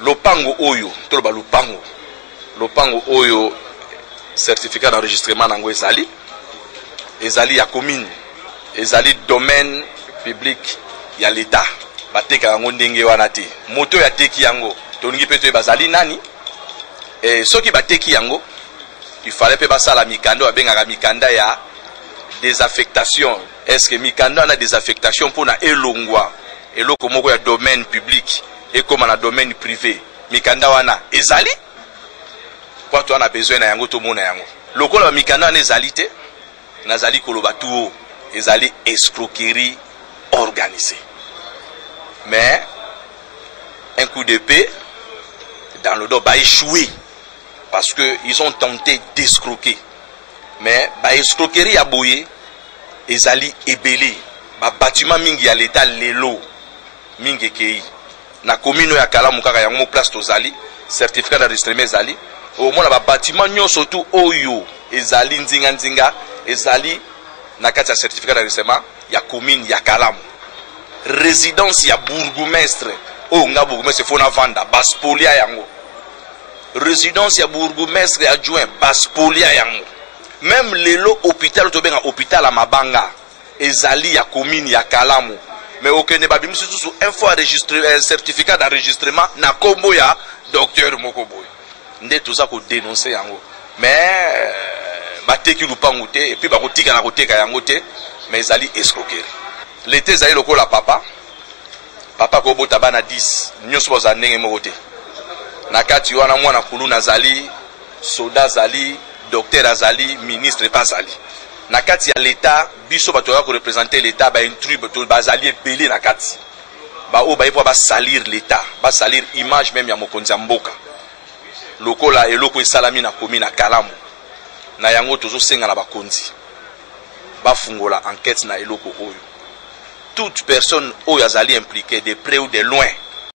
lopango oyo toloba lopango oyo certificat d'enregistrement nango ezali ya commune, ezali domaine public ya l'État. Bateka yango ndenge wana te. Moto ya teki yango tolingi pe to bazali nani? Soki bateki yango il fallait pe basala mikando abengaka mikanda ya désaffectation. Est-ce que mikando ana désaffectation pour na elongwa eloko moko ya domaine public et comme na domaine privé? Mikanda wana ezali kwa to ana besoin na yango to mona yango. Lokola mikanda na ezali te nazali koloba tout ezali escroquerie organisée. Mais un coup d'épée dans le dos va échouer parce que ils ont tenté d'escroquer. Mais ba escroquerie aboye ezali ebele ba bâtiment mingi ya l'État lelo mingi kei na commune ya Kalamu kaka yango place tozali certificat d'enregistrement ezali au moins ba bâtiment nyonso tout oyo ezali nzinga ezali na kati ya certificat d'enregistrement ya commune ya Kalamu. Résidence ya bourgmestre o nga bourgmestre fona vanda baspolia yango. Résidence ya bourgmestre adjoint baspolia yango. Même lelo hôpital to benga hôpital à Mabanga ezali ya commune ya Kalamu. Mais aucun ba bimisi sous info enregistré certificat d'enregistrement na kombo ya docteur Mokoboy. Nde toza ko dénoncer yango. Mais bateki lupango te et puis ba kotika na koteka yango te mais ezali escroquerie. L'été ezali lokola papa ko bota bana 10 nyonso boza ndenge moko te. Na kati wana mwana kulu nazali soda azali docteur azali ministre pas azali. Na kati ya l'État biso bato ya ko représenter l'État ba intrus bato bazali ebele na kati. Ba o ba ba salir l'État, ba salir image même ya mokonzi ya mboka. Lokola eloko esalami na commune na Kalamu. Na yango tozo senga na bakonzi. Ba fungola enquête na eloko oyo. Toute personne oyo azali impliquée de près ou de loin